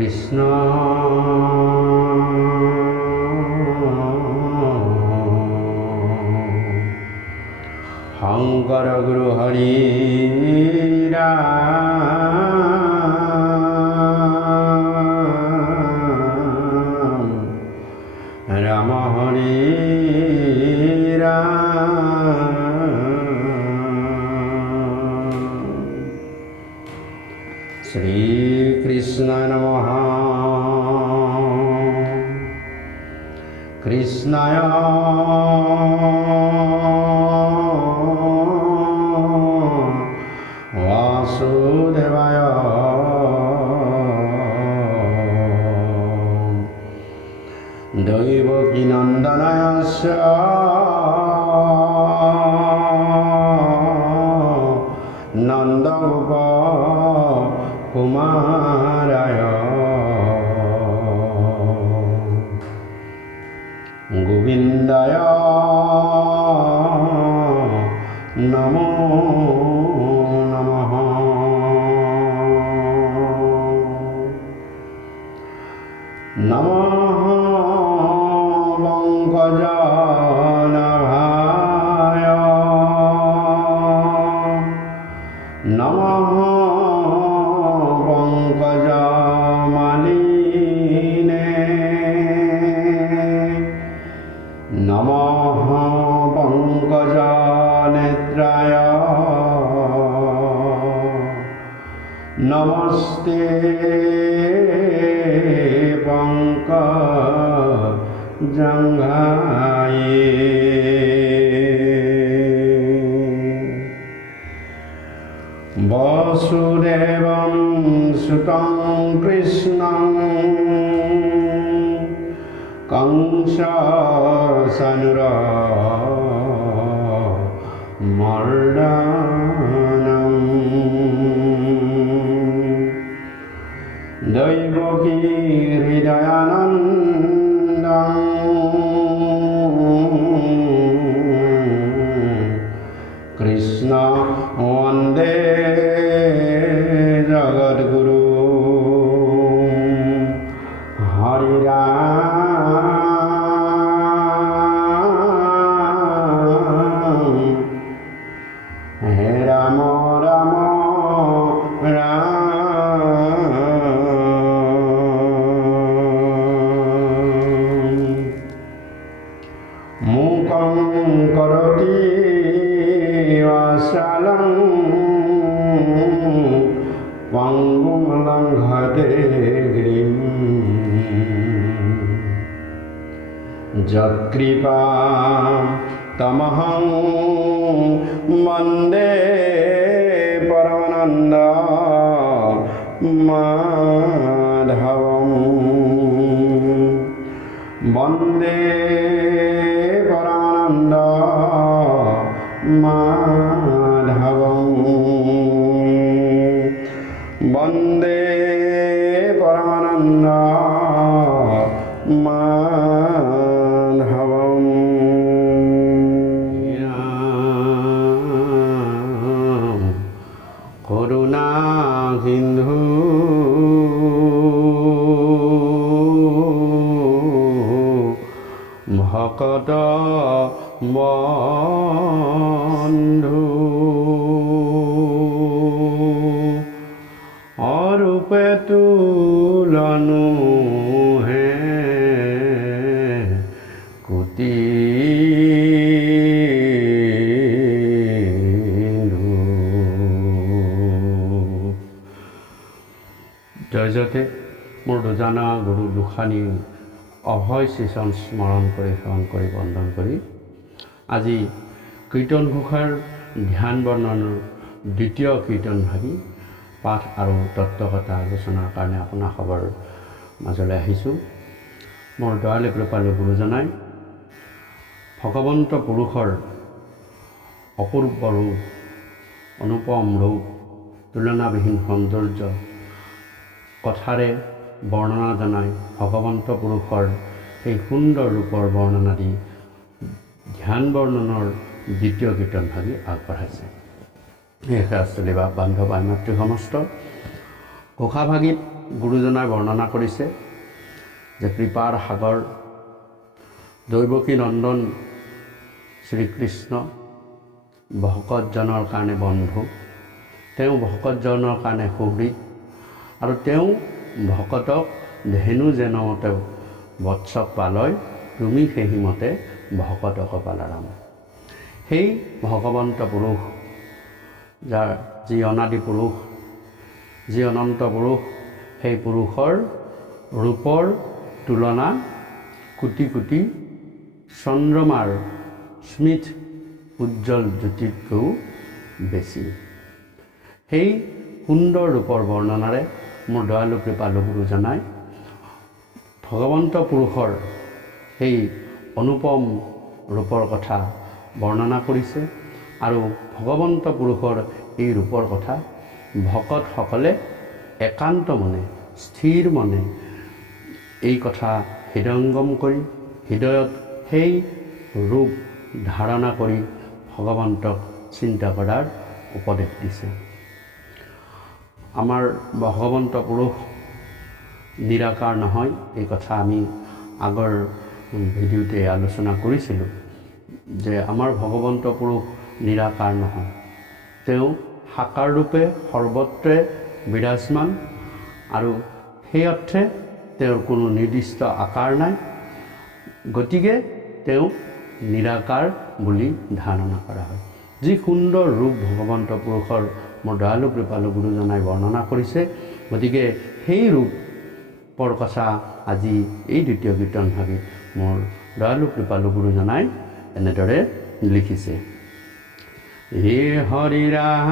কৃষ্ণ শংকৰ গুৰু হৰি ৰাম হৰি শ্ৰী কৃষ্ণ নমঃ কৃষ্ণায় বাসুদেবায় দৈবকী নন্দনায় নন্দগোপ কুমারায় গোবিন্দায় নমো নমঃ নমঃ পঙ্কজনাভায় নমঃ পঙ্কজমালিনে নমঃ পঙ্কজনেত্রায় নমস্তে পঙ্কজাঙ্ঘায়ে বসুদেবং সুতং কৃষ্ণং কংসানুরমর্দনম দৈবকী হৃদয়ানন্দং কৃষ্ণ বন্দে জগদ্গুরু হরি রাম হে রাম রাম মূকং করোতি বাচালং পঙ্গুং লঙ্ঘতে গিরিম যৎকৃপা তমহং বন্দে পরমানন্দ মাধবম বন্দে পরমানন্দ মাধবম বন্দে পরমানন্দ মাধবম করুণা সিন্ধু ভকত বন্ধু অরূপে তুলনু হে কুতি জয়জতে মোৰ দুজানা গুৰু দুখানী অভয় শ্ৰীচৰণ স্মৰণ কৰি সেৱন কৰি বন্দন কৰি আজি কীৰ্তন ঘোষাৰ ধ্যান বৰ্ণনৰ দ্বিতীয় কীৰ্তন ভাগি পাঠ আৰু তত্ত্বকথা আলোচনাৰ কাৰণে আপোনাৰ খবৰ মাজলৈ আহিছোঁ। মোৰ দয়ালু কৃপালু গুৰুজনাই ভগৱন্ত পুৰুষৰ অপূৰ্ব ৰূপ, অনুপম ৰূপ, তুলনাবিহীন সৌন্দৰ্য কথাৰে বৰ্ণনা জনাই ভগৱন্ত পুৰুষৰ সেই সুন্দৰ ৰূপৰ বৰ্ণনা দি ধ্যান বৰ্ণনৰ দ্বিতীয় কীৰ্তন ভাগি আগবঢ়াইছে। সেয়েহে আচলি বা বান্ধৱ মাতৃ সমস্ত ঘোষাভাগীত গুৰুজনাই বৰ্ণনা কৰিছে যে কৃপাৰ সাগৰ দৈৱকী নন্দন শ্ৰীকৃষ্ণ ভকতজনৰ কাৰণে বন্ধু, তেওঁ ভকতজনৰ কাৰণে সুহৃদ আৰু তেওঁ ভকতক ধেনু যেনমতে বৎসক পালয় তুমি সেইমতে ভকতক পালাৰাম। সেই ভগৱন্ত পুৰুষ যাৰ যি অনাদি পুৰুষ, যি অনন্ত পুৰুষ, সেই পুৰুষৰ ৰূপৰ তুলনা কোটি কোটি চন্দ্ৰমাৰ স্মিত উজ্জ্বল জ্যোতিতকৈও বেছি। সেই সুন্দৰ ৰূপৰ বৰ্ণনাৰে মোৰ দয়ালু কৃপালু গুৰুজনাই ভগৱন্ত পুৰুষৰ সেই অনুপম ৰূপৰ কথা বৰ্ণনা কৰিছে আৰু ভগৱন্ত পুৰুষৰ এই ৰূপৰ কথা ভকতসকলে একান্ত মনে স্থিৰ মনে এই কথা হৃদয়ংগম কৰি হৃদয়ত সেই ৰূপ ধাৰণা কৰি ভগৱন্তক চিন্তা কৰাৰ উপদেশ দিছে। আমাৰ ভগৱন্ত পুৰুষ নিৰাকাৰ নহয়, এই কথা আমি আগৰ ভিডিঅ'তে আলোচনা কৰিছিলোঁ যে আমাৰ ভগৱন্ত পুৰুষ নিৰাকাৰ নহয়, তেওঁ সাকাৰ ৰূপে সৰ্বত্ৰে বিৰাজমান আৰু সেই অৰ্থে তেওঁৰ কোনো নিৰ্দিষ্ট আকাৰ নাই, গতিকে তেওঁ নিৰাকাৰ বুলি ধাৰণা কৰা হয়। যি সুন্দৰ ৰূপ ভগৱন্ত পুৰুষৰ মোৰ দয়ালু কৃপালু গুৰুজনাই বৰ্ণনা কৰিছে, গতিকে সেই ৰূপৰ কথা আজি এই দ্বিতীয় কীৰ্তনভাগিত মোৰ দয়ালু কৃপালু গুৰুজনাই এনেদৰে লিখিছে। হে হৰি ৰাম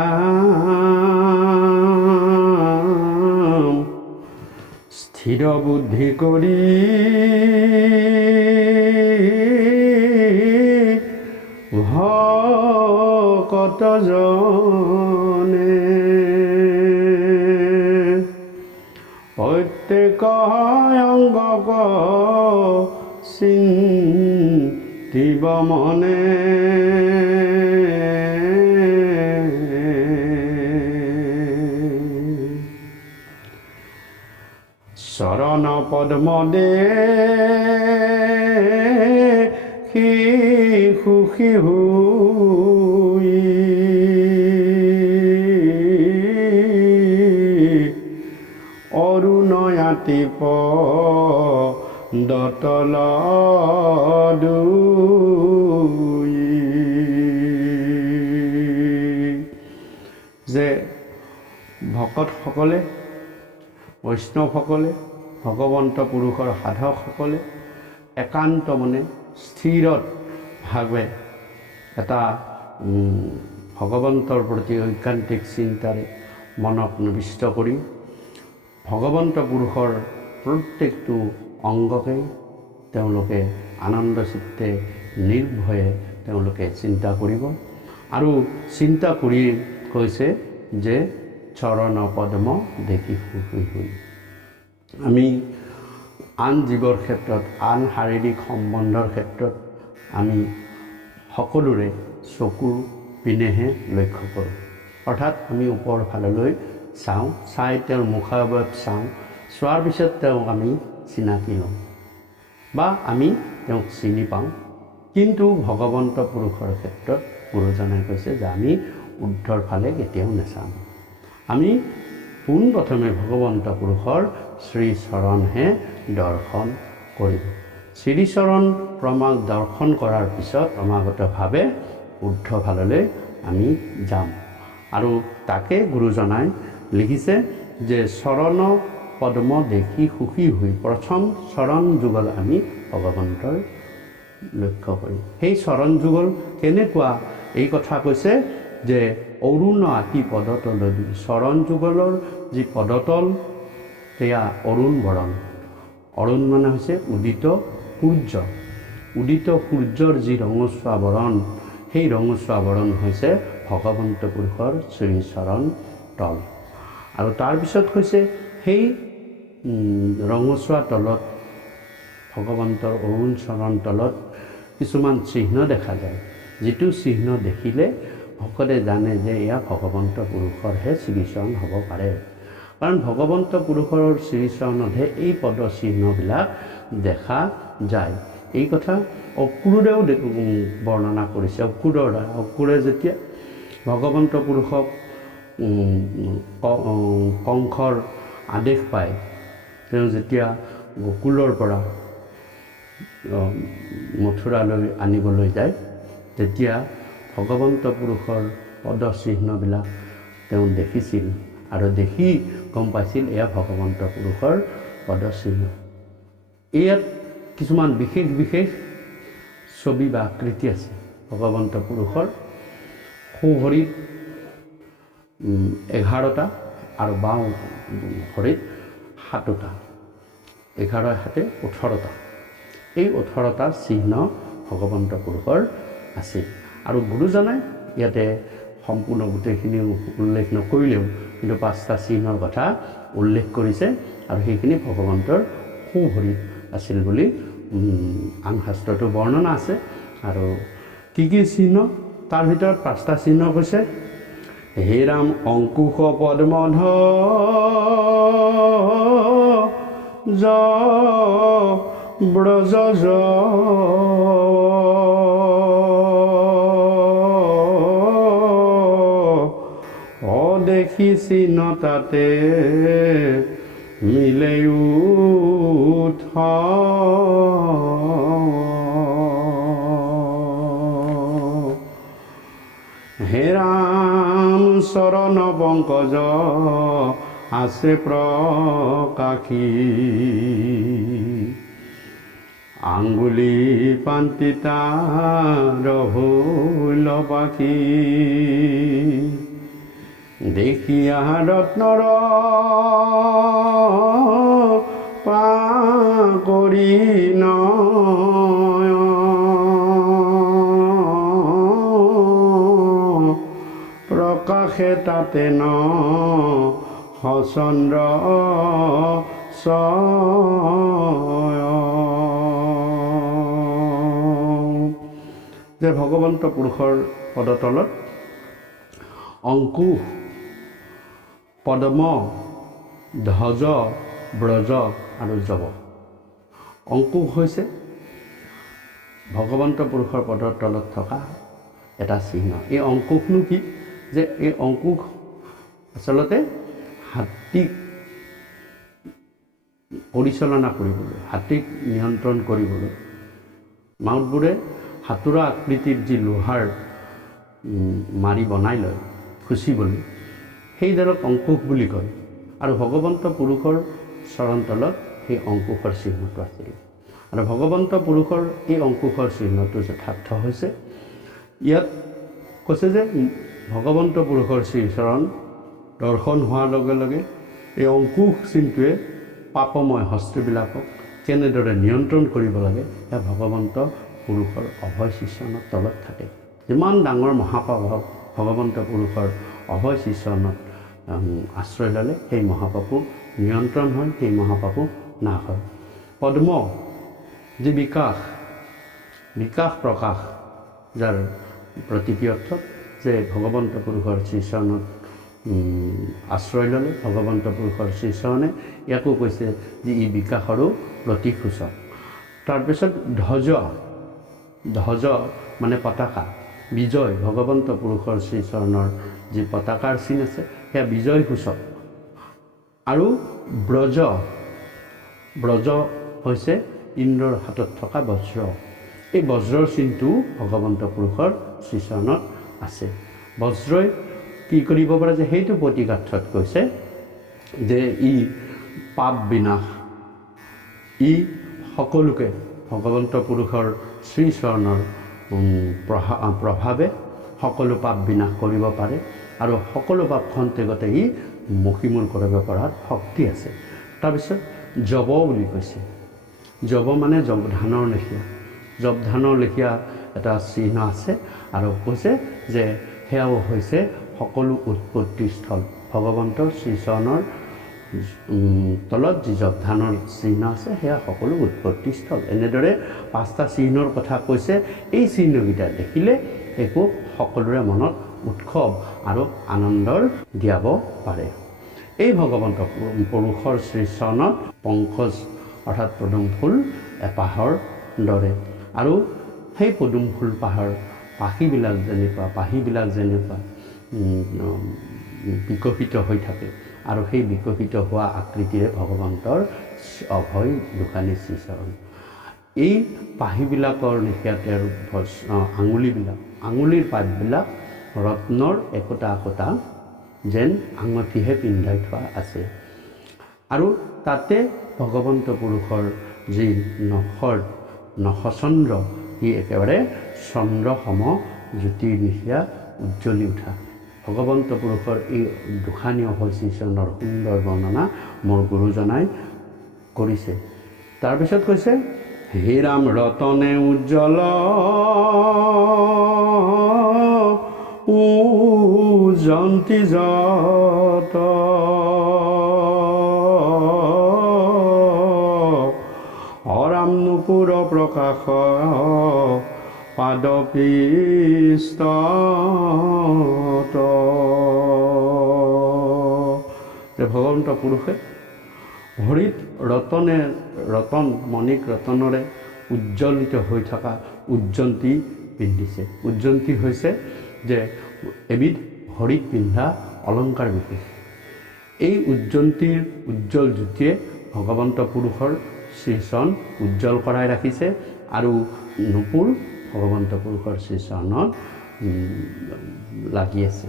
স্থিৰ বুদ্ধি কৰি ভকতজনে প্ৰত্যেক অংগক চিন্তিব মনে চৰণ পদ্ম দেখি সুখী হৈ অৰুণয়াতি পদতল দুই। যে ভকতসকলে বৈষ্ণৱসকলে ভগৱন্ত পুৰুষৰ সাধকসকলে একান্ত মনে স্থিৰত ভাৱে এটা ভগৱন্তৰ প্ৰতি ঐকান্তিক চিন্তাৰে মনক নিবিষ্ট কৰি ভগৱন্ত পুৰুষৰ প্ৰত্যেকটো অংগকেই তেওঁলোকে আনন্দ চিত্তে নিৰ্ভয়ে তেওঁলোকে চিন্তা কৰিব আৰু চিন্তা কৰি কৈছে যে চৰণ পদ্ম দেখি সুখী হৈ। আমি আন জীৱৰ ক্ষেত্ৰত আন শাৰীৰিক সম্বন্ধৰ ক্ষেত্ৰত আমি সকলোৰে চকুৰ পিনেহে লক্ষ্য কৰোঁ, অৰ্থাৎ আমি ওপৰ ফাললৈ চাওঁ, চাই তেওঁৰ মুখাৱয়ব চাওঁ, চোৱাৰ পিছত তেওঁক আমি চিনাকি লওঁ বা আমি তেওঁক চিনি পাওঁ। কিন্তু ভগৱন্ত পুৰুষৰ ক্ষেত্ৰত গুৰুজনাই কৈছে যে আমি ঊৰ্ধৰ ফালে কেতিয়াও নাচাওঁ, আমি পোনপ্ৰথমে ভগৱন্ত পুৰুষৰ শ্ৰীচৰণহে দৰ্শন কৰিব। শ্ৰীচৰণ ক্ৰমাৎ দৰ্শন কৰাৰ পিছত ক্ৰমাগতভাৱে ঊৰ্ধ ফাললৈ আমি যাম আৰু তাকে গুৰুজনাই লিখিছে যে চৰণ পদ্ম দেখি সুখী হৈ প্ৰথম চৰণ যুগল আমি ভগৱন্তৰ লক্ষ্য কৰিম। সেই চৰণ যুগল কেনেকুৱা এই কথা কৈছে যে অৰুণ আতি পদতল দুই। চৰণ যুগলৰ যি পদতল সেয়া অৰুণ বৰণ। অৰুণ মানে হৈছে উদিত সূৰ্য, উদিত সূৰ্যৰ যি ৰঙচুৱা বৰণ, সেই ৰঙচুৱা বৰণ হৈছে ভগৱন্ত পুৰুষৰ শ্ৰীচৰণ তল। আৰু তাৰপিছত হৈছে সেই ৰঙচুৱা তলত ভগৱন্তৰ অৰুণ চৰণ তলত কিছুমান চিহ্ন দেখা যায়, যিটো চিহ্ন দেখিলে ভকতে জানে যে এয়া ভগৱন্ত পুৰুষৰহে শ্ৰীচৰণ হ'ব পাৰে। কাৰণ ভগৱন্ত পুৰুষৰ শ্ৰীচৰণতহে এই পদচিহ্নবিলাক দেখা যায়। এই কথা অক্ৰূৰেও বৰ্ণনা কৰিছে। অক্ৰূৰৰ দ্বাৰা অক্ৰূৰে যেতিয়া ভগৱন্ত পুৰুষক কংসৰ আদেশ পায়, তেওঁ যেতিয়া গোকুলৰ পৰা মথুৰালৈ আনিবলৈ যায়, তেতিয়া ভগৱন্ত পুৰুষৰ পদচিহ্নবিলাক তেওঁ দেখিছিল আৰু দেখি গম পাইছিল এয়া ভগৱন্ত পুৰুষৰ পদচিহ্ন। ইয়াত কিছুমান বিশেষ বিশেষ ছবি বা আকৃতি আছে। ভগৱন্ত পুৰুষৰ সোঁ ভৰিত 11টা আৰু বাওঁ ভৰিত 7টা, 11 হাতে 18টা। এই 18টা চিহ্ন ভগৱন্ত পুৰুষৰ আছে। আৰু গুৰুজনে ইয়াতে সম্পূৰ্ণ গোটেইখিনি উল্লেখ নকৰিলেও কিন্তু 5টা চিহ্নৰ কথা উল্লেখ কৰিছে আৰু সেইখিনি ভগৱন্তৰ সোঁ ভৰিত আছিল বুলি আন শাস্ত্ৰটো বৰ্ণনা আছে। আৰু কি কি চিহ্ন? তাৰ ভিতৰত 5টা চিহ্ন কৈছে, হে ৰাম অংকুশ পদ্মধ্বজ ব্ৰজ অদেখি চিহ্ন তাতে মিলে উঠ, হে ৰাম চৰণ পংকজ আছে প্ৰকাশী, আঙ্গুলি পান্তিতা ৰহুল পাখি, দেখিয়া ৰত্নৰ পা কৰি প্ৰকাশে তাতে ন চন্দ্ৰ যে ভগৱন্ত পুৰুষৰ পদতলত অংকুশ, পদ্ম, ধ্বজ, ব্ৰজ আৰু যৱ। অংকুশ হৈছে ভগৱন্ত পুৰুষৰ পদৰ তলত থকা এটা চিহ্ন। এই অংকুশনো কি? যে এই অংকুশ আচলতে হাতীক পৰিচালনা কৰিবলৈ, হাতীক নিয়ন্ত্ৰণ কৰিবলৈ মাউতবোৰে হাতোৰা আকৃতিৰ যি লোহাৰ মাৰি বনাই লয় খুচিবলৈ, সেইডালক অংকুশ বুলি কয়। আৰু ভগৱন্ত পুৰুষৰ চৰণ তলত সেই অংকুশৰ চিহ্নটো আছিল। আৰু ভগৱন্ত পুৰুষৰ এই অংকুশৰ চিহ্নটো যথাৰ্থ হৈছে, ইয়াত কৈছে যে ভগৱন্ত পুৰুষৰ শ্ৰীচৰণ দৰ্শন হোৱাৰ লগে লগে এই অংকুশ চিহ্নটোৱে পাপময় হস্তবিলাকক কেনেদৰে নিয়ন্ত্ৰণ কৰিব লাগে সেয়া ভগৱন্ত পুৰুষৰ অভয় শ্ৰীচৰণৰ তলত থাকে। যিমান ডাঙৰ মহাপাপ হওক, ভগৱন্ত পুৰুষৰ অভয় শ্ৰীচৰণত আশ্ৰয় ল'লে সেই মহাপাপো নিয়ন্ত্ৰণ হয়, সেই মহাপাপো নাশ হয়। পদ্ম যি বিকাশ প্ৰকাশ, যাৰ প্ৰতীকী অৰ্থত যে ভগৱন্ত পুৰুষৰ শ্ৰীচৰণত আশ্ৰয় ল'লে ভগৱন্ত পুৰুষৰ শ্ৰীচৰণে, ইয়াকো কৈছে যে ই বিকাশৰো প্ৰতিসূচক। তাৰপিছত ধ্বজ মানে পতাকা, বিজয়, ভগৱন্ত পুৰুষৰ শ্ৰীচৰণৰ যি পতাকাৰ চিন আছে সেয়া বিজয় সূচক। আৰু ব্ৰজ হৈছে ইন্দ্ৰৰ হাতত থকা বজ্ৰ। এই বজ্ৰৰ চিনটোও ভগৱন্ত পুৰুষৰ শ্ৰীচৰণত আছে। বজ্ৰই কি কৰিব পাৰে যে সেইটো প্ৰতীকাৰ্থত কৈছে যে ই পাপ বিনাশ, ই সকলোকে ভগৱন্ত পুৰুষৰ শ্ৰীচৰণৰ প্ৰভাৱে সকলো পাপ বিনাশ কৰিব পাৰে আৰু সকলো পাপ খন্তেকতে ই মষিমূৰ কৰিব পৰাৰ শক্তি আছে। তাৰপিছত যৱ বুলি কৈছে। যৱ মানে জৱধানৰ লেখীয়া, জৱধানৰ লেখীয়া এটা চিহ্ন আছে আৰু কৈছে যে সেয়াও হৈছে সকলো উৎপত্তিস্থল। ভগৱন্তৰ শ্ৰীচৰণৰ তলত যি জৱধানৰ চিহ্ন আছে সেয়া সকলো উৎপত্তিস্থল। এনেদৰে 5টা চিহ্নৰ কথা কৈছে। এই চিহ্নকেইটা দেখিলে একো সকলোৰে মনত উৎসৱ আৰু আনন্দৰ দিয়াব পাৰে। এই ভগৱন্ত পুৰুষৰ শ্ৰীচৰণত পংকজ অৰ্থাৎ পদুম ফুল এপাহৰ দৰে আৰু সেই পদুম ফুল পাহৰ পাহিবিলাক যেনেকুৱা বিকশিত হৈ থাকে আৰু সেই বিকশিত হোৱা আকৃতিৰে ভগৱন্তৰ অভয় দুখানি শ্ৰীচৰণ। এই পাহিবিলাকৰ লেখীয়া তেওঁৰ আঙুলিৰ পাতবিলাক ৰত্নৰ একোটা একোটা যেন আঙঠিহে পিন্ধাই থোৱা আছে আৰু তাতে ভগৱন্ত পুৰুষৰ যি নখচন্দ্ৰ ই একেবাৰে চন্দ্ৰসম জ্যোতিৰ নিচিনা উজ্জ্বলি উঠা। ভগৱন্ত পুৰুষৰ এই দুখানি অভয় শ্ৰীচৰণৰ সুন্দৰ বৰ্ণনা মোৰ গুৰুজনাই কৰিছে। তাৰপিছত কৈছে হে ৰাম ৰতনে উজ্জ্বল জন্তি যত অৰাম নুপুৰ প্ৰকাশ পাদপৃষ্ঠ ভগৱন্ত পুৰুষে ভৰিত ৰতন মণিক ৰতনৰে উজ্জ্বলিত হৈ থকা উজ্জন্তী পিন্ধিছে। উজ্জন্তী হৈছে যে এবিধ ভৰিত পিন্ধা অলংকাৰ বিশেষ। এই উজ্জন্তীৰ উজ্জ্বল জ্যোতিয়ে ভগৱন্ত পুৰুষৰ শ্ৰীচৰণ উজ্জ্বল কৰাই ৰাখিছে আৰু নুপুৰ ভগৱন্ত পুৰুষৰ শ্ৰীচৰণত লাগি আছে।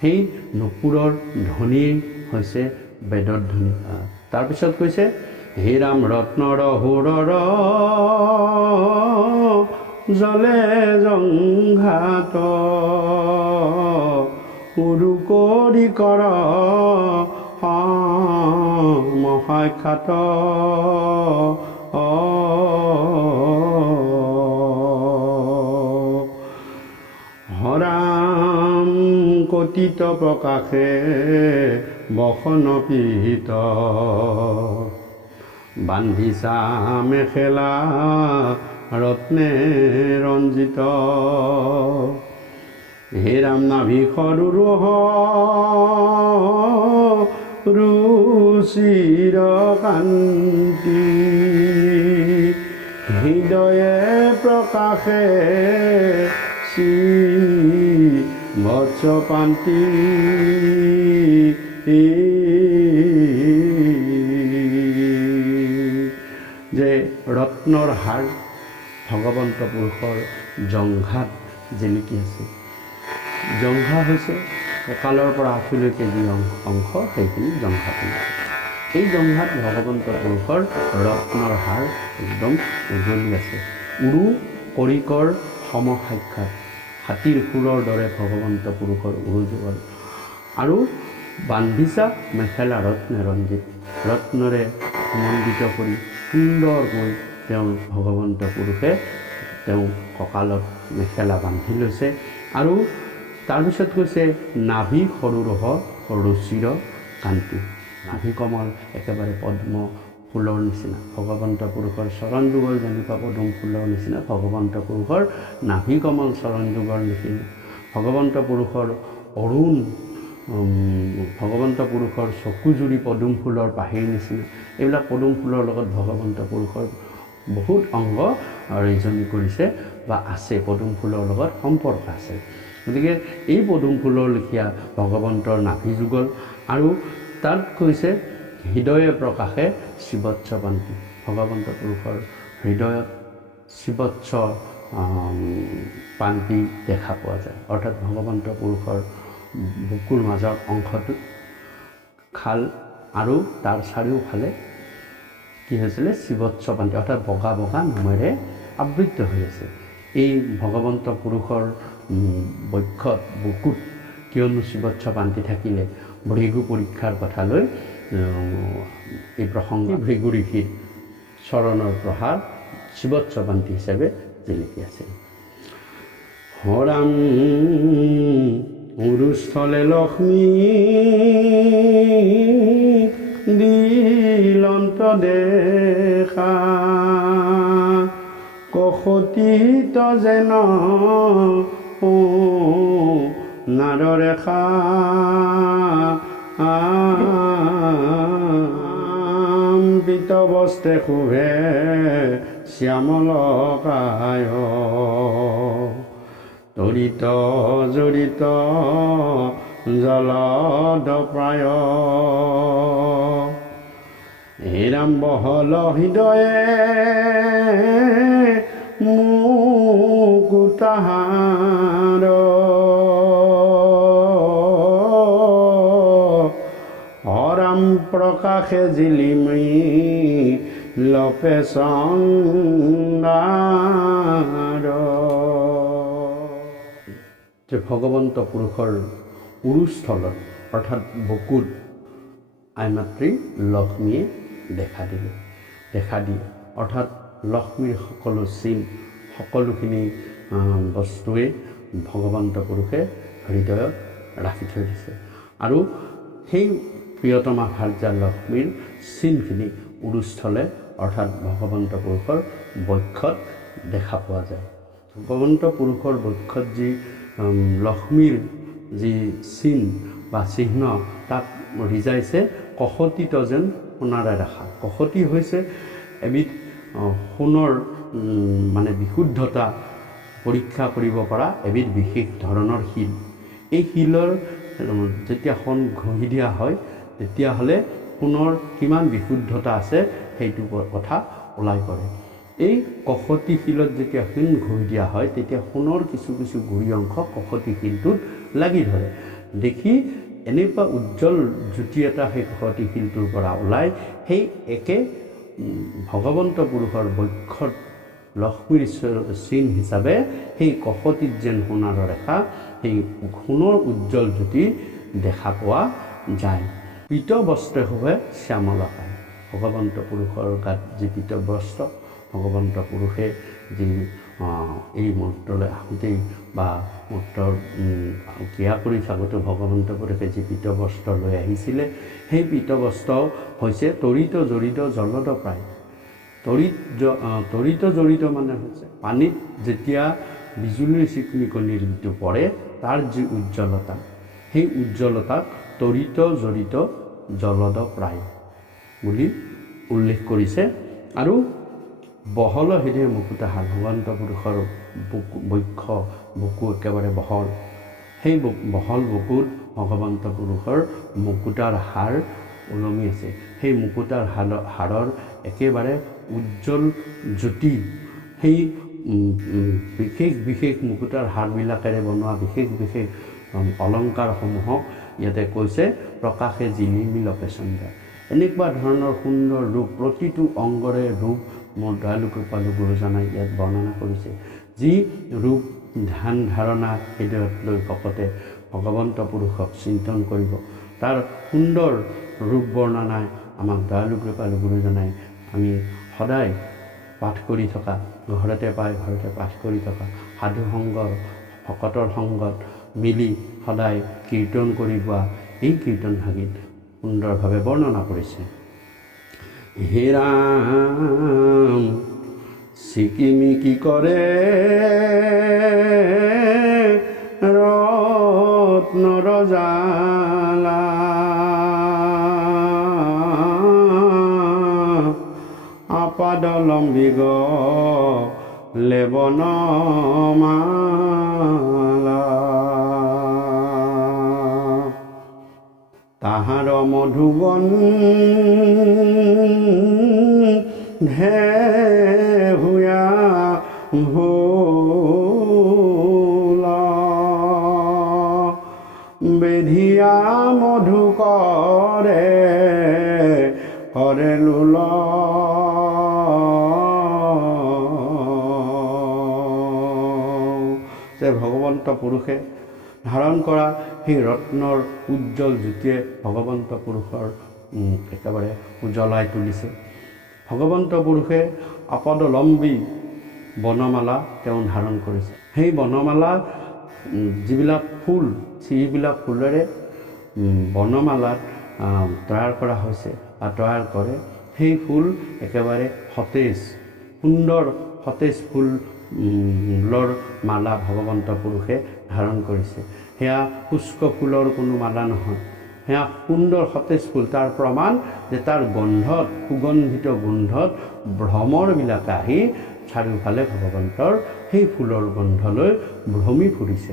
সেই নুপুৰৰ ধ্বনি হৈছে বেদৰ ধ্বনি। তাৰপিছত কৈছে হে ৰাম ৰত্নৰ সুৰৰ জলে জংঘাত উৰু কৰি কৰ মহাখ্যাত হৰাম কতিত প্ৰকাশে বসন পিহিত বান্ধিছা মেখেলা ৰত্নে ৰঞ্জিত হে ৰাম নাভি সৰুহ ৰুচিৰ কান্তি হৃদয়ে প্ৰকাশে শ্ৰী বৎস পান্তি যে ৰত্নৰ হাৰ ভগৱন্ত পুৰুষৰ জংঘাত জিলিকি আছে। জংঘা হৈছে কঁকালৰ পৰা আঁঠুলৈকে যি অংশ সেইখিনি জংঘাত। এই জংঘাত ভগৱন্ত পুৰুষৰ ৰত্নৰ হাৰ একদম উজ্বলি আছে। উৰু কৰিকৰ সমসাক্ষাৎ হাতীৰ সুৰৰ দৰে ভগৱন্ত পুৰুষৰ উৰু যুগল আৰু বান্ধিছা মেখেলা ৰত্নে ৰঞ্জিত ৰত্নৰে মণ্ডিত কৰি সুন্দৰকৈ তেওঁ ভগৱন্ত পুৰুষে তেওঁ কঁকালত মেখেলা বান্ধি লৈছে আৰু তাৰপিছত কৈছে নাভি সৰুৰহ ৰুচিৰ কান্তি। নাভি কমল একেবাৰে পদ্ম ফুলৰ নিচিনা। ভগৱন্ত পুৰুষৰ চৰণ যুগল যেনেকুৱা পদুম ফুলৰ নিচিনা ভগৱন্ত পুৰুষৰ নাভি কমল চৰণ যুগৰ নিচিনা। ভগৱন্ত পুৰুষৰ অৰুণ ভগৱন্ত পুৰুষৰ চকুজুৰি পদুম ফুলৰ পাহিৰ নিচিনা। এইবিলাক পদুম ফুলৰ লগত ভগৱন্ত পুৰুষৰ বহুত অংগ ৰেজনি কৰিছে বা আছে, পদুম ফুলৰ লগত সম্পৰ্ক আছে। গতিকে এই পদুম ফুলৰ লেখীয়া ভগৱন্তৰ নাভি যুগল আৰু তাত কৈছে হৃদয়ে প্ৰকাশে শিৱৎস পান্তি। ভগৱন্ত পুৰুষৰ হৃদয়ত শিৱৎস পান্তি দেখা পোৱা যায়। অৰ্থাৎ ভগৱন্ত পুৰুষৰ বুকুৰ মাজৰ অংশটো খাল আৰু তাৰ চাৰিওফালে কি হৈছিলে শিৱৎস পান্তি অৰ্থাৎ বগা বগা নোমেৰে আবৃত হৈ আছে। এই ভগৱন্ত পুৰুষৰ বক্ষত বুকুত কিয়নো শিৱৎস পান্তি থাকিলে ভৃগু পৰীক্ষাৰ কথালৈ এই প্ৰসংগ ভৃগু ঋষিৰ চৰণৰ প্ৰহাৰ শিৱৎস পান্তি হিচাপে জিলিকি আছে। হৰাম উৰুস্থলে লক্ষ্মী দিলন্ত দেখা কসতিত যেন নাৰৰেখা পীতবস্ত্ৰে শোভে শ্যামলকায় তৰিত জড়িত জলদ প্ৰায় হে ৰাম বহল হৃদয়ে মুকুতাহাৰ হৰাম প্ৰকাশে জিলিমি লপে চন্দাৰ। যে ভগৱন্ত পুৰুষৰ উৰুস্থলত অৰ্থাৎ বকুত আইমাতৃ লক্ষ্মীয়ে দেখা দিয়ে অৰ্থাৎ লক্ষ্মীৰ সকলো চিন সকলোখিনি বস্তুৱে ভগৱন্ত পুৰুষে হৃদয়ত ৰাখি থৈ দিছে আৰু সেই প্ৰিয়তমা ভাৰ্যা লক্ষ্মীৰ চিনখিনি উৰুস্থলে অৰ্থাৎ ভগৱন্ত পুৰুষৰ বক্ষত দেখা পোৱা যায়। ভগৱন্ত পুৰুষৰ বক্ষত যি লক্ষ্মীৰ যি চিন বা চিহ্ন তাক ৰিজাইছে কষতিত যেন সোণাৰে ৰাখা। কষতি হৈছে এবিধ সোণৰ মানে বিশুদ্ধতা পৰীক্ষা কৰিব পৰা এবিধ বিশেষ ধৰণৰ শিল। এই শিলৰ যেতিয়া সোণ ঘঁহি দিয়া হয় তেতিয়াহ'লে সোণৰ কিমান বিশুদ্ধতা আছে সেইটো কথা ওলাই পৰে। এই কষতি শিলত যেতিয়া সোণ ঘঁহি দিয়া হয় তেতিয়া সোণৰ কিছু কিছু গুৰি অংশ কষতি শিলটোত লাগি ধৰে। দেখি এনেকুৱা উজ্জ্বল জ্যোতি এটা সেই কষতি শিলটোৰ পৰা ওলাই সেই একে ভগৱন্ত পুৰুষৰ বক্ষত লক্ষ্মীৰ চিন হিচাপে সেই কষতিত যেন সোণৰ ৰেখা সেই সোণৰ উজ্জ্বল জ্যোতি দেখা পোৱা যায়। পীতবস্ত্ৰে শোভে শ্যামলকায় ভগৱন্ত পুৰুষৰ গাত যি পীতবস্ত্ৰ ভগৱন্ত পুৰুষে যি এই মূৰ্তলৈ আহোঁতেই বা মূৰ্তৰ ক্ৰিয়া কৰি থাকোঁতে ভগৱন্ত পুৰুষে যি পীতবস্ত্ৰ লৈ আহিছিলে সেই পীতবস্ত্ৰ হৈছে তৰিত জড়িত জলদ প্ৰায়। তৰিত জড়িত মানে হৈছে পানীত যেতিয়া বিজুলীৰ চিকমিকনিৰ যিটো পৰে তাৰ যি উজ্জ্বলতা সেই উজ্জ্বলতাক তৰিত জড়িত জলদ প্ৰায় বুলি উল্লেখ কৰিছে। আৰু বহল হৃদয় মুকুতাহাৰ ভগৱন্ত পুৰুষৰ বুকু একেবাৰে বহল। সেই বহল বুকুত ভগৱন্ত পুৰুষৰ মুকুতাৰ হাৰ ওলমি আছে। সেই মুকুতাৰ হাৰৰ একেবাৰে উজ্জ্বল জ্যোতি সেই বিশেষ বিশেষ মুকুতাৰ হাৰবিলাকেৰে বনোৱা বিশেষ বিশেষ অলংকাৰসমূহক ইয়াতে কৈছে প্ৰকাশে জিলিমি লপে চন্দা। এনেকুৱা ধৰণৰ সুন্দৰ ৰূপ প্ৰতিটো অংগৰে ৰূপ মোৰ দয়ালু কৃপালু গুৰুজনাই ইয়াত বৰ্ণনা কৰিছে। যি ৰূপ ধ্যান ধাৰণা হৃদয়ত লৈ ভকতে ভগৱন্ত পুৰুষক চিন্তন কৰিব তাৰ সুন্দৰ ৰূপ বৰ্ণনাই আমাক দয়ালু কৃপালু গুৰুজনাই আমি সদায় পাঠ কৰি থকা ঘৰতে পাই ঘৰতে পাঠ কৰি থকা সাধু সংগ ভকতৰ সংগত মিলি সদায় কীৰ্তন কৰি গোৱা এই কীৰ্তন ভাগিত সুন্দৰভাৱে বৰ্ণনা কৰিছে। হে ৰাম ছিকিমি কি কৰে ৰত্নৰ জালা আপাদলম্বি লেবন মালা তাহাৰ মধুবন ধে হুয়া ভোলা বেধিয়া মধু কৰে হৰে লোল যে ভগৱন্ত পুৰুষে ধাৰণ কৰা সেই ৰত্নৰ উজ্জ্বল জ্যোতিয়ে ভগৱন্ত পুৰুষৰ একেবাৰে উজ্বলাই তুলিছে। ভগৱন্ত পুৰুষে আপদলম্বী বনমালা তেওঁ ধাৰণ কৰিছে। সেই বনমালা যিবিলাক ফুল সেইবিলাক ফুলেৰে বনমালাত তৈয়াৰ কৰা হৈছে বা তৈয়াৰ কৰে। সেই ফুল একেবাৰে সতেজ সুন্দৰ সতেজ ফুলৰ মালা ভগৱন্ত পুৰুষে ধাৰণ কৰিছে। সেয়া শুষ্ক ফুলৰ কোনো মালা নহয়, সেয়া সুন্দৰ সতেজ ফুল। তাৰ প্ৰমাণ যে তাৰ গন্ধত, সুগন্ধিত গোন্ধত ভ্ৰমৰবিলাকে আহি চাৰিওফালে ভগৱন্তৰ সেই ফুলৰ গন্ধ লৈ ভ্ৰমি ফুৰিছে।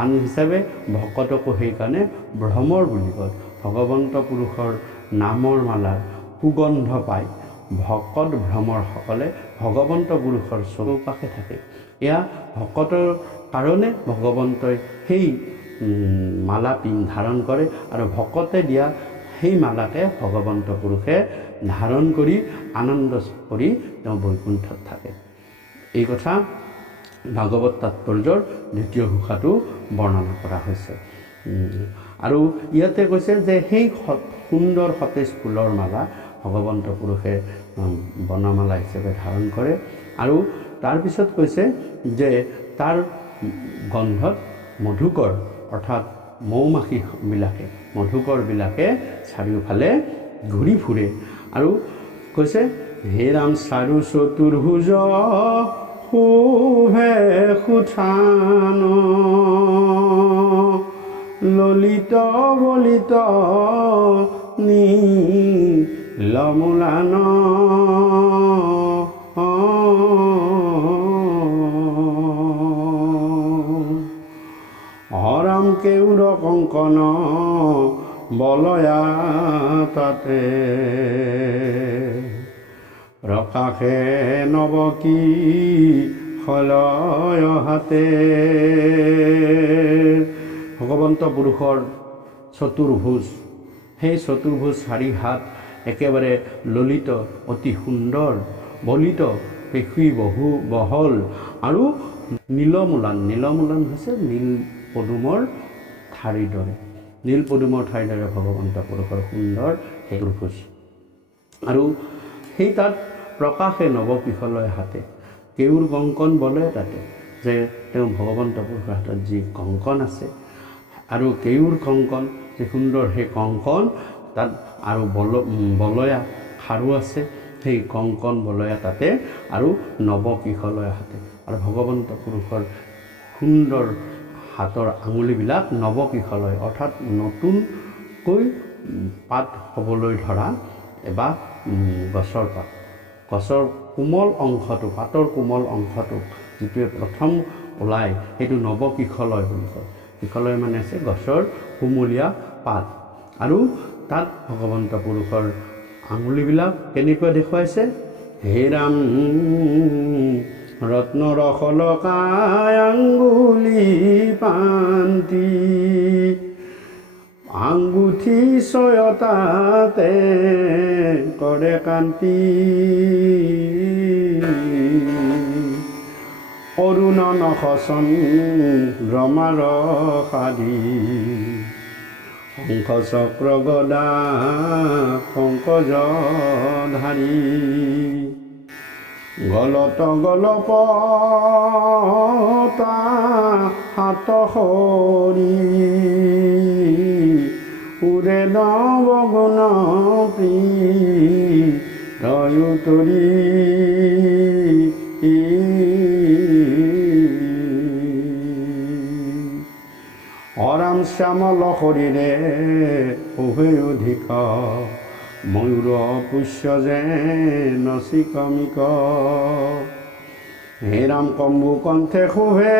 আন হিচাপে ভকতকো সেইকাৰণে ভ্ৰমৰ বুলি কয়। ভগৱন্ত পুৰুষৰ নামৰ মালাৰ সুগন্ধ পায় ভকত ভ্ৰমৰসকলে ভগৱন্ত পুৰুষৰ চৌপাশে থাকে। এয়া ভকতৰ কাৰণে ভগৱন্তই সেই মালা ধাৰণ কৰে আৰু ভকতে দিয়া সেই মালাকে ভগৱন্ত পুৰুষে ধাৰণ কৰি আনন্দ কৰি তেওঁ বৈকুণ্ঠত থাকে। এই কথা ভাগৱত তাৎপৰ্যৰ দ্বিতীয় ঘোষাটো বৰ্ণনা কৰা হৈছে। আৰু ইয়াতে কৈছে যে সেই সুন্দৰ সতেজ ফুলৰ মালা ভগৱন্ত পুৰুষে বনমালা হিচাপে ধাৰণ কৰে। আৰু তাৰপিছত কৈছে যে তাৰ গন্ধত মধুকৰ অৰ্থাৎ মৌমাখিবিলাকে মধুকৰবিলাকে চাৰিওফালে ঘূৰি ফুৰে। আৰু কৈছে হে ৰাম চাৰু চতুৰ্ভুজ শোভে সুঠান ললিত বলিত নীলমূলান হৰাম কেউৰ কংকন বলয়া তাতে প্ৰকাশে নৱকী ফলয় হাতে। ভগৱন্ত পুৰুষৰ চতুৰ্ভুজ, সেই চতুৰ্ভুজ চাৰি হাত একেবাৰে ললিত, অতি সুন্দৰ, বলিত, পেশী বহল আৰু নীলমূলান। নীলমূলান হৈছে নীল পদুমৰ ঠাৰিৰ দৰে, নীল পদুমৰ ঠাৰিৰ দৰে ভগৱন্ত পুৰুষৰ সুন্দৰ চতুৰ্ভুজ। আৰু সেই তাত প্ৰকাশে নৱকিশলয় হাতে, কেউৰ কংকন বলে তাতে, যে তেওঁ ভগৱন্ত পুৰুষৰ হাতত যি কংকন আছে আৰু কেউৰ কংকন, যি সুন্দৰ সেই কংকন তাত, আৰু বলয়া খাৰু আছে, সেই কংকন বলয়া তাতে, আৰু নৱকিশলয় হাতে। আৰু ভগৱন্ত পুৰুষৰ সুন্দৰ হাতৰ আঙুলিবিলাক নৱকিশলয় অৰ্থাৎ নতুনকৈ পাত হ'বলৈ ধৰা বা গছৰ পাত, গছৰ কোমল অংশটো, পাতৰ কোমল অংশটো যিটোৱে প্ৰথম ওলায় সেইটো নৱকিশলয় বুলি কয়। কিশলয় মানে আছে গছৰ কুমলীয়া পাত। আৰু তাত ভগৱন্ত পুৰুষৰ আঙুলিবিলাক কেনেকৈ দেখুৱাইছে, হে ৰাম ৰত্নৰ শলকাই আঙ্গুলি পান্তি আঙ্গুঠি ছয়তাতে কৰে কান্তি অৰুণ নখচন ৰমাৰ সাদি শংখ চক্ৰ গদা পংকজ ধাৰি গলত গলপতা হাত সৰি উৰে নৱগুণ প্ৰীতয়ুতৰি অৰাম শ্যামল শৰীৰে শোভে অধিক ময়ূৰ পুষ্য যেন চিকমিক হে ৰাম কম্বু কণ্ঠে শোভে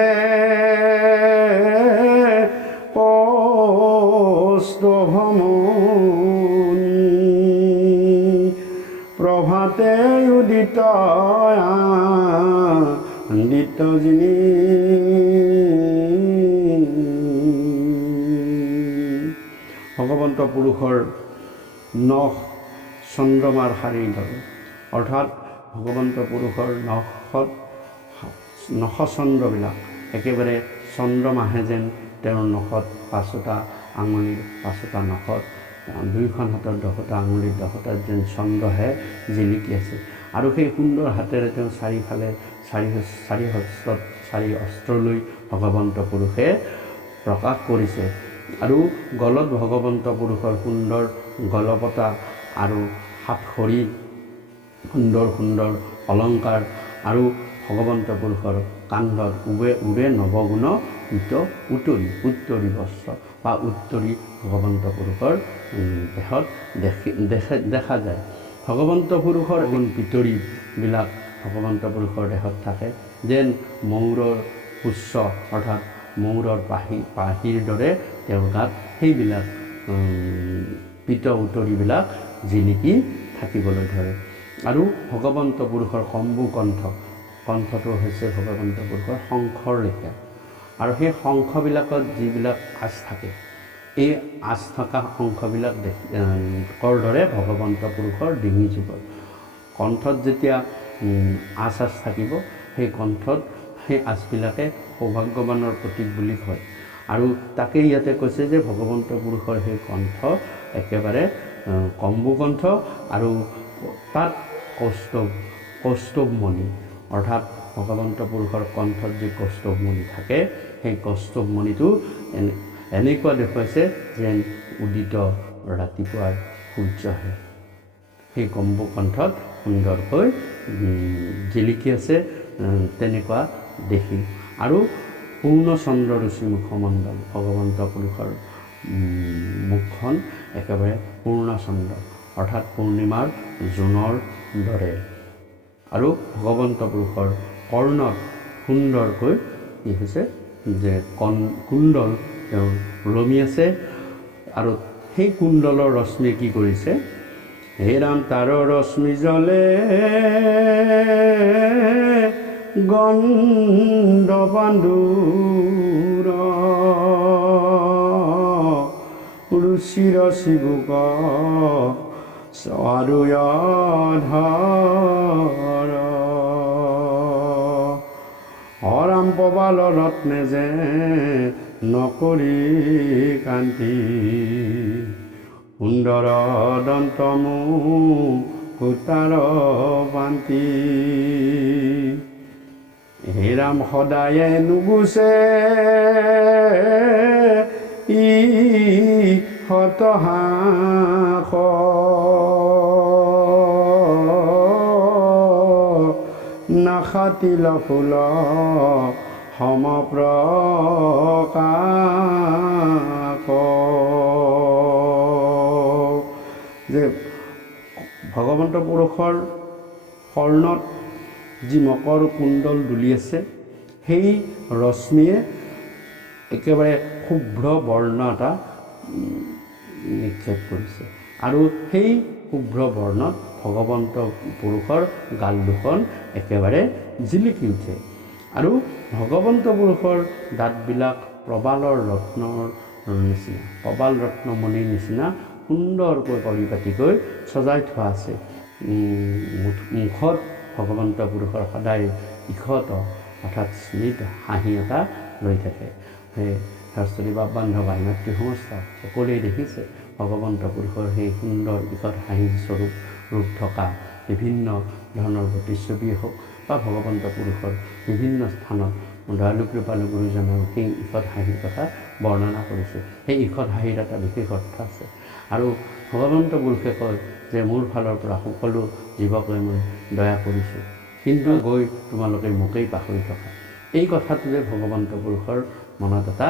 কৌস্তভমণি প্ৰভাতে উদিত আন্দিত যিনি ভগৱন্ত পুৰুষৰ নখ চন্দ্ৰমাৰ শাৰীৰ দৰে, অৰ্থাৎ ভগৱন্ত পুৰুষৰ নখচন্দ্ৰবিলাক একেবাৰে চন্দ্ৰমাহে যেন তেওঁৰ নখত পাঁচোটা আঙুলিৰ পাঁচোটা নখত দুয়োখন হাতৰ 10টা আঙুলিৰ 10টাত যেন চন্দ্ৰহে জিলিকি আছে। আৰু সেই সুন্দৰ হাতেৰে তেওঁ চাৰিফালে চাৰি হস্তত চাৰি অস্ত্ৰ লৈ ভগৱন্ত পুৰুষে প্ৰকাশ কৰিছে। আৰু গলত ভগৱন্ত পুৰুষৰ সুন্দৰ গলপতা আৰু সাতসৰী সুন্দৰ সুন্দৰ অলংকাৰ আৰু ভগৱন্ত পুৰুষৰ কান্ধত উৰে নৱগুণ পিত উত্তৰি উত্তৰি বস্ত্ৰ বা উত্তৰি ভগৱন্ত পুৰুষৰ দেহত দেখা যায়। ভগৱন্ত পুৰুষৰ গুণ পিতৰিবিলাক ভগৱন্ত পুৰুষৰ দেহত থাকে, যেন ময়ূৰৰ পুচ্ছ অৰ্থাৎ ময়ূৰৰ পাহিৰ দৰে তেওঁৰ গাত সেইবিলাক পিত উত্তৰিবিলাক জিলিকি থাকিবলৈ ধৰে। আৰু ভগৱন্ত পুৰুষৰ কম্বু কণ্ঠটো হৈছে ভগৱন্ত পুৰুষৰ শংখৰ লেখীয়া, আৰু সেই শংখবিলাকত যিবিলাক আঁচ থাকে, এই আঁচ থকা শংখবিলাক কৰ দৰে ভগৱন্ত পুৰুষৰ ডিঙি যুগল। কণ্ঠত যেতিয়া আঁচ থাকিব, সেই কণ্ঠত সেই আঁচবিলাকে সৌভাগ্যৱানৰ প্ৰতীক বুলি কয়। আৰু তাকেই ইয়াতে কৈছে যে ভগৱন্ত পুৰুষৰ সেই কণ্ঠ একেবাৰে কম্বু কণ্ঠ, আৰু তাত কৌস্তভমণি অৰ্থাৎ ভগৱন্ত পুৰুষৰ কণ্ঠত যি কৌস্তভমণি থাকে, সেই কৌস্তভমণিটো এনেকুৱা দেখুৱাইছে যেন উদিত ৰাতিপুৱাৰ সূৰ্যহে সেই কম্বু কণ্ঠত সুন্দৰকৈ জিলিকি আছে, তেনেকুৱা দেখি। আৰু পূৰ্ণচন্দ্ৰ ৰুচি মুখমণ্ডল, ভগৱন্ত পুৰুষৰ মুখখন একেবাৰে পূৰ্ণচন্দ্ৰ অৰ্থাৎ পূৰ্ণিমাৰ জোনৰ দৰে। আৰু ভগৱন্ত পুৰুষৰ কৰ্ণত সুন্দৰকৈ কি হৈছে যে কুণ্ডল তেওঁৰ ওলমি আছে, আৰু সেই কুণ্ডলৰ ৰশ্মিয়ে কি কৰিছে, হে ৰাম তাৰ ৰশ্মি জলে গন্ধ পাণ্ডুৰ ৰুচিৰ শিবুক স্বৰূয়ধৰ হৰাম পবাল ৰত্নে যে নকৰি কান্তি সুন্দৰ দন্তমু কুটাৰ বান্তি হে ৰাম সদায়ে নুগুচে ই হতহাস নাখাতিল ফুল সমপ্ৰকাশ। যে ভগৱন্ত পুৰুষৰ কৰ্ণত যি মকৰ কুণ্ডল দুলি আছে, সেই ৰশ্মিয়ে একেবাৰে শুভ্ৰ বৰ্ণ এটা নিক্ষেপ কৰিছে, আৰু সেই শুভ্ৰ বৰ্ণত ভগৱন্ত পুৰুষৰ গাল দুখন একেবাৰে জিলিকি উঠে। আৰু ভগৱন্ত পুৰুষৰ দাঁতবিলাক প্ৰবালৰ ৰত্নৰ নিচিনা, প্ৰবাল ৰত্নমণিৰ নিচিনা সুন্দৰকৈ পৰিপাটিকৈ সজাই থোৱা আছে। মুখত ভগৱন্ত পুৰুষৰ সদায় ঈষত অৰ্থাৎ স্মিত হাঁহি এটা লৈ থাকে। সেই শাস্ত্ৰী বা বান্ধৱ ভাই মাতৃ সমস্ত সকলোৱে দেখিছে ভগৱন্ত পুৰুষৰ সেই সুন্দৰ ঈষত হাঁহি স্বৰূপ ৰূপ থকা বিভিন্ন ধৰণৰ প্ৰতিচ্ছবিয়ে হওক বা ভগৱন্ত পুৰুষৰ বিভিন্ন স্থানত দয়ালু কৃপালু গুৰুজনেও সেই ঈষত হাঁহিৰ কথা বৰ্ণনা কৰিছে। সেই ঈষত হাঁহিৰ এটা বিশেষ অৰ্থ আছে। আৰু ভগৱন্ত পুৰুষে কয় যে মোৰ ফালৰ পৰা সকলো জীৱকৈ মই দয়া কৰিছোঁ, কিন্তু গৈ তোমালোকে মোকেই পাহৰি থকা। এই কথাটো যে ভগৱন্ত পুৰুষৰ মনত এটা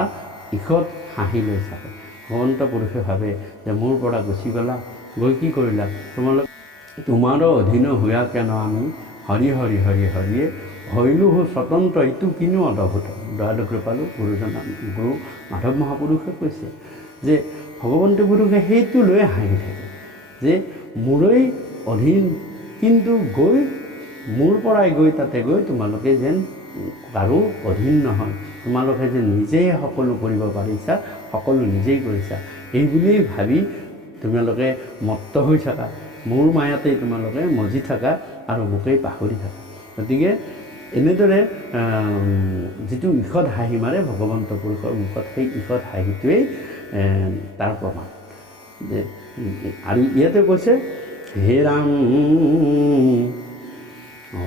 ঈষত হাঁহি লৈ থাকে। ভগৱন্ত পুৰুষে ভাবে যে মোৰ পৰা গুচি গ'লা, গৈ কি কৰিলা, তোমাৰো অধীন হোৱা কেন আমি হৰি হৰি হৰি হৰিয়ে হৰিলো স্বতন্ত্ৰ, ইটো কিনো অদ্ভুত। দয়ালু কৃপালু গুৰু মাধৱ মহাপুৰুষে কৈছে যে ভগৱন্ত পুৰুষে সেইটো লৈ হাঁহি থাকে যে মোৰেই অধীন, কিন্তু গৈ মোৰ পৰাই গৈ তাতে গৈ তোমালোকে যেন কাৰো অধীন নহয়, তোমালোকে যে নিজেই সকলো কৰিব পাৰিছা, সকলো নিজেই কৰিছা, এই বুলিয়েই ভাবি তোমালোকে মত্ত হৈ থাকা, মোৰ মায়াতেই তোমালোকে মজি থাকা আৰু মোকেই পাহৰি থাকা। গতিকে এনেদৰে যিটো ঈষত হাঁহি মাৰে ভগৱন্ত পুৰুষৰ মুখত, সেই ঈষত হাঁহিটোৱেই তাৰ প্ৰমাণ। যে আৰু ইয়াতে কৈছে হে ৰাম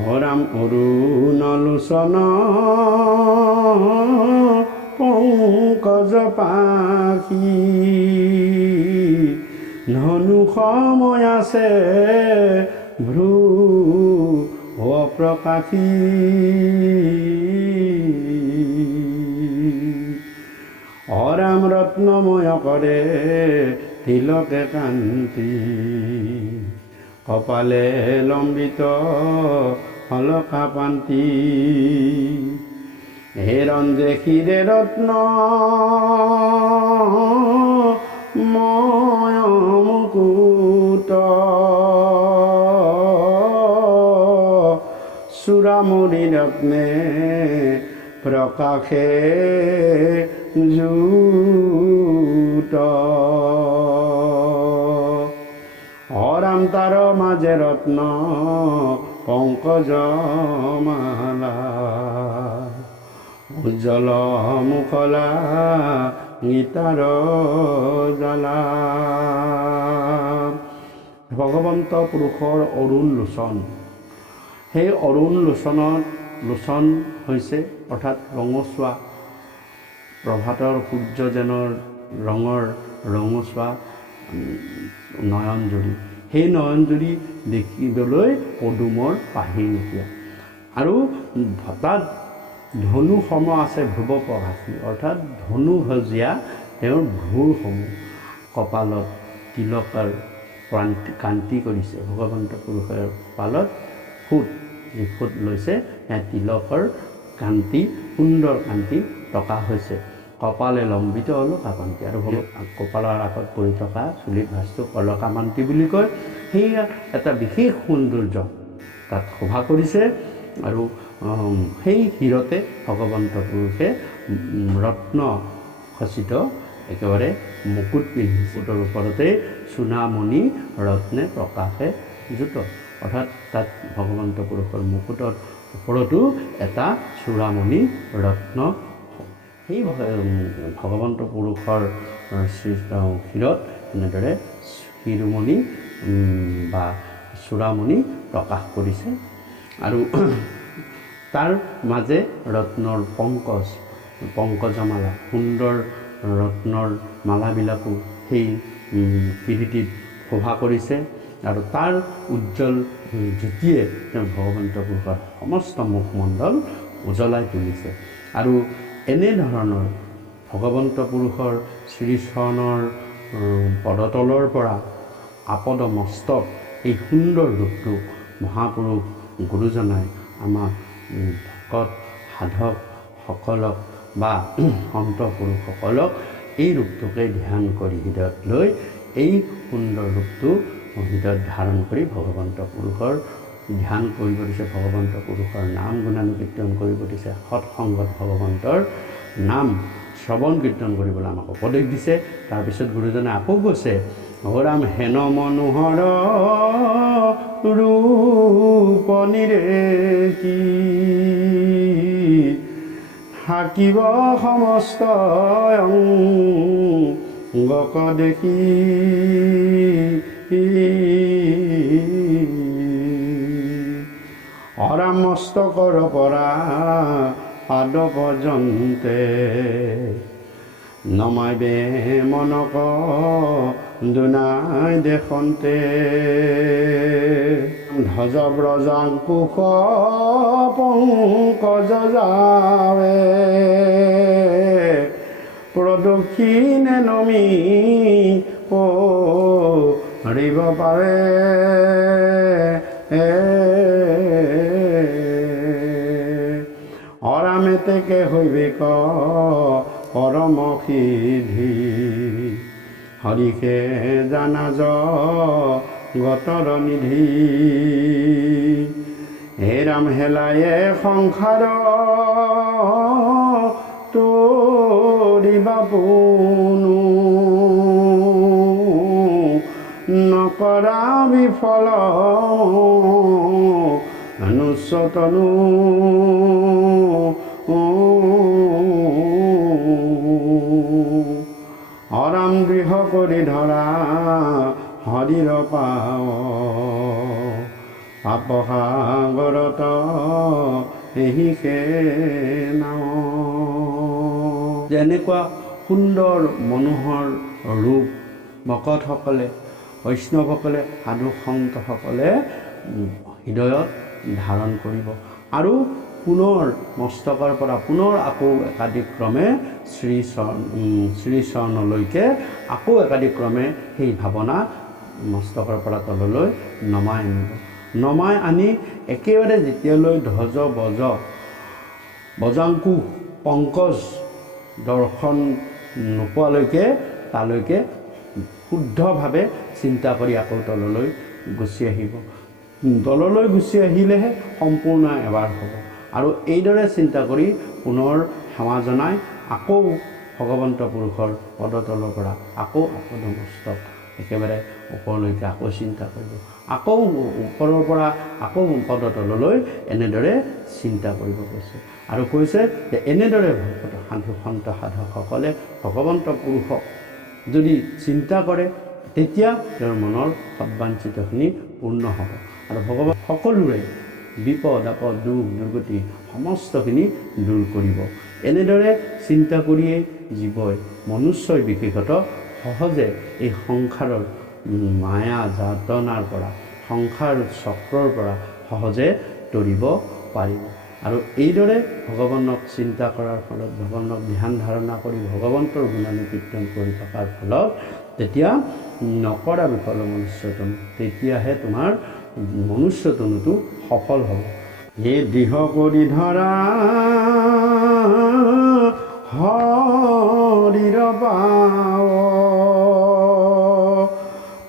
হৰাম অৰুণলোচন পংকজ পাখি ধনু সময় আছে ভ্ৰু অপ্ৰকাশী। অৰাম ৰত্নময় কৰে তিলকে কান্তি কপালে লম্বিত অলকা পান্তি হে ৰঞ্জে শিৰে ৰত্ন ময় মুকুট চূড়ামণি ৰত্নে প্ৰকাশে জুত অৰাম তাৰ মাজে ৰত্ন পংকজ মালা উজ্জ্বল মুখলা গীতাৰ জ্বালা ভগৱন্ত পুৰুষৰ অৰুণ লোচন সেই অৰুণ লোচন হৈছে অৰ্থাৎ ৰঙচুৱা প্ৰভাতৰ সূৰ্যজনৰ ৰঙৰ ৰঙচুৱা নয়নজুৰি সেই নয়নজুৰি দেখিবলৈ পদুমৰ পাহি নুপুয়া আৰু তাত ধনু সম আছে ধ্ৰুৱ প্ৰভাসী অৰ্থাৎ ধনু ভজিয়া তেওঁৰ ভ্ৰূৰসমূহ কপালত তিলকৰ কান্তি কৰিছে ভগৱন্ত পুৰুষৰ কপালত ফুট যি ফুট লৈছে সেয়া তিলকৰ কান্তি সুন্দৰ কান্তি প্ৰকাশ হৈছে কপালে লম্বিত অলকা কান্তি আৰু কপালৰ আগত পৰি থকা চুলিত ভাঁজটো অলকা কান্তি বুলি কয় সেয়া এটা বিশেষ সৌন্দৰ্য তাত শোভা কৰিছে আৰু সেই শিৰতে ভগৱন্ত পুৰুষে ৰত্ন খচিত একেবাৰে মুকুট পিন্ধিছে তাৰ ওপৰতে চূণামণি ৰত্নে প্ৰকাশে জুত অৰ্থাৎ তাত ভগৱন্ত পুৰুষৰ মুকুটৰ ওপৰতো এটা চূড়ামণি ৰত্ন সেই ভগৱন্ত পুৰুষৰ শিৰত এনেদৰে শিৰোমণি বা চূড়ামণি প্ৰকাশ কৰিছে আৰু তাৰ মাজে ৰত্নৰ পংকজমালা সুন্দৰ ৰত্নৰ মালাবিলাকো সেই কিৰীটিত শোভা কৰিছে আৰু তাৰ উজ্জ্বল জ্যোতিয়ে তেওঁ ভগৱন্ত পুৰুষৰ সমস্ত মুখমণ্ডল উজ্বলাই তুলিছে আৰু এনেধৰণৰ ভগৱন্ত পুৰুষৰ শ্ৰীচৰণৰ পদতলৰ পৰা আপদ মস্তক এই সুন্দৰ ৰূপটো মহাপুৰুষ গুৰুজনাই আমাক ভকত সাধকসকলক বা সন্ত পুৰুষসকলক এই ৰূপটোকে ধ্যান কৰি হৃদয়ত লৈ এই সুন্দৰ ৰূপটো হৃদয়ত ধাৰণ কৰি ভগৱন্ত পুৰুষৰ ধ্যান কৰিব দিছে ভগৱন্ত পুৰুষৰ নাম গুণানুকীৰ্তন কৰিব দিছে সৎসংগত ভগৱন্তৰ নাম শ্ৰৱণ কীৰ্তন কৰিবলৈ আমাক উপদেশ দিছে তাৰপিছত গুৰুজনে আকৌ কৈছে অৰাম হেন মনোহৰ ৰূপ নিৰেকি থাকিব সমস্ত অংগক দেখি অৰাম মস্তকৰ পৰা পাদ পৰ্যন্তে নমাইবে মনক দুনাই দেখন্তে ধ্বজ ব্ৰজাংকুশ পংকজ যাৱে প্ৰদক্ষিণে নমি পৰিব পাৰে অৰামেতেকে হৈবেক পৰম সিদ্ধি হৰিষে জানা গতৰ নিধি হে ৰাম হেলায়ে সংসাৰ তোৰিবা পুনু নকৰা বিফল অনুচ্চতনু অৰাম গৃহ কৰি ধৰা হৰিৰ পাৱ পাপসাগৰত এহিকে নাও যেনেকুৱা সুন্দৰ মনোহৰ ৰূপ ভকতসকলে বৈষ্ণৱসকলে সাধু সন্তসকলে হৃদয়ত ধাৰণ কৰিব আৰু পুনৰ মস্তকৰ পৰা পুনৰ আকৌ একাধিক ক্ৰমে শ্ৰীচৰণলৈকে আকৌ একাধিক ক্ৰমে সেই ভাৱনা মস্তকৰ পৰা তললৈ নমাই আনিব। নমাই আনি একেবাৰে যেতিয়ালৈ ধ্বজ বজাংকুশ পংকজ দৰ্শন নোপোৱালৈকে তালৈকে শুদ্ধভাৱে চিন্তা কৰি আকৌ তললৈ গুচি আহিব। তললৈ গুচি আহিলেহে সম্পূৰ্ণ এবাৰ হ'ব। আৰু এইদৰে চিন্তা কৰি পুনৰ সেৱা জনাই আকৌ ভগৱন্ত পুৰুষৰ পদতলৰ পৰা আকৌ আপদমস্তক একেবাৰে ওপৰলৈকে আকৌ চিন্তা কৰিব। আকৌ ওপৰৰ পৰা আকৌ পদতললৈ এনেদৰে চিন্তা কৰিব কৈছে। আৰু কৈছে যে এনেদৰে সন্ত সাধকসকলে ভগৱন্ত পুৰুষক যদি চিন্তা কৰে তেতিয়া তেওঁৰ মনৰ সদ্বাঞ্ছিতখিনি পূৰ্ণ হ'ব আৰু ভগৱান সকলোৰে বিপদ আপদ দুখ দুৰ্গতি সমস্তখিনি দূৰ কৰিব। এনেদৰে চিন্তা কৰিয়েই জীৱই মনুষ্যই বিশেষত সহজে এই সংসাৰৰ মায়া যাতনাৰ পৰা সংসাৰ চক্ৰৰ পৰা সহজে তৰিব পাৰিব। আৰু এইদৰে ভগৱানক চিন্তা কৰাৰ ফলত ভগৱানক ধ্যান ধাৰণা কৰি ভগৱন্তৰ গুণানুকীৰ্তন কৰি থকাৰ ফলত তেতিয়া নকৰা বিফল মনুষ্যতন, তেতিয়াহে তোমাৰ মনুষ্যতনুটো সফল হ'ব। এই দৃঢ় কৰি ধৰা হৰিৰ পাৱ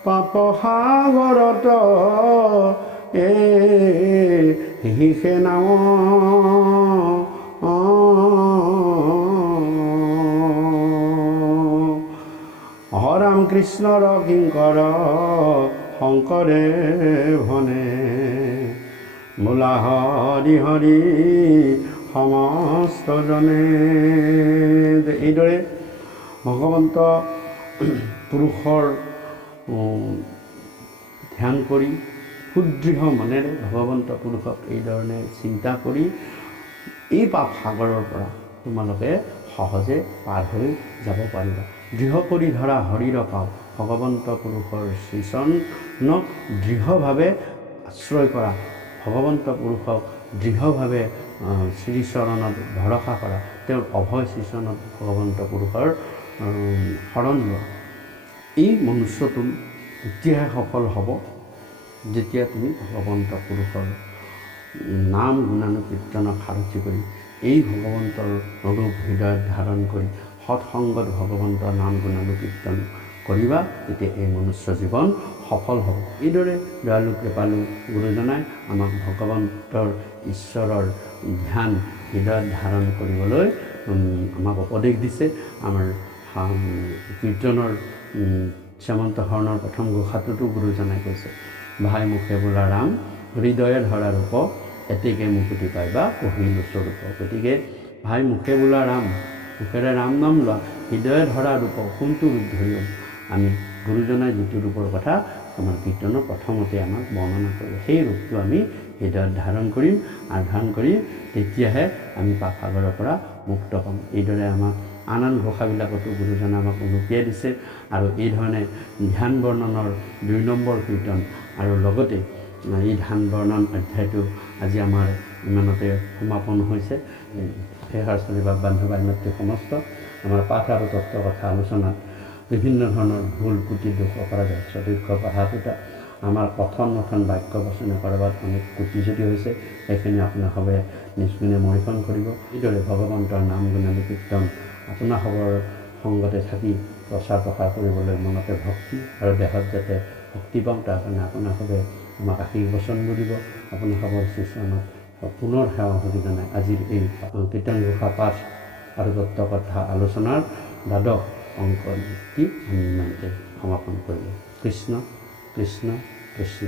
পাপ সাগৰত হিসে নাম হৰাম কৃষ্ণৰ কিংকৰ শংকৰে ভনে বোলা হৰি হৰি সমস্ত জনে। এইদৰে ভগৱন্ত পুৰুষৰ ধ্যান কৰি সুদৃঢ় মনেৰে ভগৱন্ত পুৰুষক এইধৰণে চিন্তা কৰি এই পাপ সাগৰৰ পৰা তোমালোকে সহজে পাৰ হৈ যাব পাৰিবা। দৃঢ় কৰি ধৰা হৰিৰ পাৱ ভগৱন্ত পুৰুষৰ শ্ৰীচৰণক দৃঢ়ভাৱে আশ্ৰয় কৰা, ভগৱন্ত পুৰুষক দৃঢ়ভাৱে শ্ৰীচৰণত ভৰসা কৰা, তেওঁৰ অভয় শ্ৰীচৰণত ভগৱন্ত পুৰুষৰ শৰণ লোৱা। এই মনুষ্যটো তেতিয়াহে সফল হ'ব যেতিয়া তুমি ভগৱন্ত পুৰুষৰ নাম গুণানুকীৰ্তনক সাৰথি কৰি এই ভগৱন্তৰ ৰূপ হৃদয়ত ধাৰণ কৰি সৎসংগত ভগৱন্তৰ নাম গুণানুকীৰ্তন কৰিবা, তেতিয়া এই মনুষ্য জীৱন সফল হ'ব। এইদৰে দয়ালু কৃপালু গুৰুজনাই আমাক ভগৱন্তৰ ঈশ্বৰৰ ধ্যান হৃদয়ত ধাৰণ কৰিবলৈ আমাক উপদেশ দিছে। আমাৰ কীৰ্তনৰ শ্যামন্ত শৰণৰ প্ৰথম ঘোষাটোতো গুৰুজনাই কৈছে, ভাই মুখে বোলা ৰাম হৃদয়ে ধৰা ৰূপ এতেকে মুকুতি পাইবা কহিলো স্বৰূপ। গতিকে ভাই মুখে বোলা ৰাম, মুখেৰে ৰাম নাম লোৱা, হৃদয়ে ধৰা ৰূপ কোনটো ৰূপ ধৰিম? আমি গুৰুজনাই যিটো ৰূপৰ কথা আমাৰ কীৰ্তনৰ প্ৰথমতে আমাক বৰ্ণনা কৰিলে সেই ৰূপটো আমি হৃদয়ত ধাৰণ কৰিম। আৰু ধাৰণ কৰি তেতিয়াহে আমি পাপ সাগৰৰ পৰা মুক্ত পাম। এইদৰে আমাক আন আন ঘোষাবিলাকতো গুৰুজনে আমাক অনুপ্ৰিয়াই দিছে। আৰু এই ধৰণে ধ্যান বৰ্ণনৰ ২ নম্বৰ কীৰ্তন আৰু লগতে এই ধ্যান বৰ্ণন অধ্যায়টো আজি আমাৰ ইমানতে সমাপন হৈছে। সেহাৰচনী বা বান্ধৱ আইনত্য সমস্ত আমাৰ পাঠ আৰু তত্ত্ব কথা আলোচনাত বিভিন্ন ধৰণৰ ভুল কুটি দোষ অপৰাধ সদীৰ্ঘ পঢ়াটোটা আমাৰ কথন বাক্য বচনে কৰবাত অনেক কুটি যদি হৈছে সেইখিনি আপোনাসৱে নিষ্গুণে মৰিখন কৰিব। এইদৰে ভগৱন্তৰ নাম গুণানুকীৰ্তন আপোনাসৱৰ সংগতে থাকি প্ৰচাৰ প্ৰসাৰ কৰিবলৈ মনতে ভক্তি আৰু দেহত যাতে শক্তি পাওঁ তাৰ কাৰণে আপোনাসৱে আমাক আশীষ বচনবোৰ দিব। আপোনাসৱৰ শ্ৰীচৰণত পুনৰ সেৱা সুধি জনাই আজিৰ এই কীৰ্তন ঘোষা পাঠ আৰু তত্ত্ব কথা আলোচনাৰ দ্বাদশ অংক কি আমি ইমানতে সমাপন কৰিলোঁ। কৃষ্ণ কৃষ্ণ কৃষ্ণ।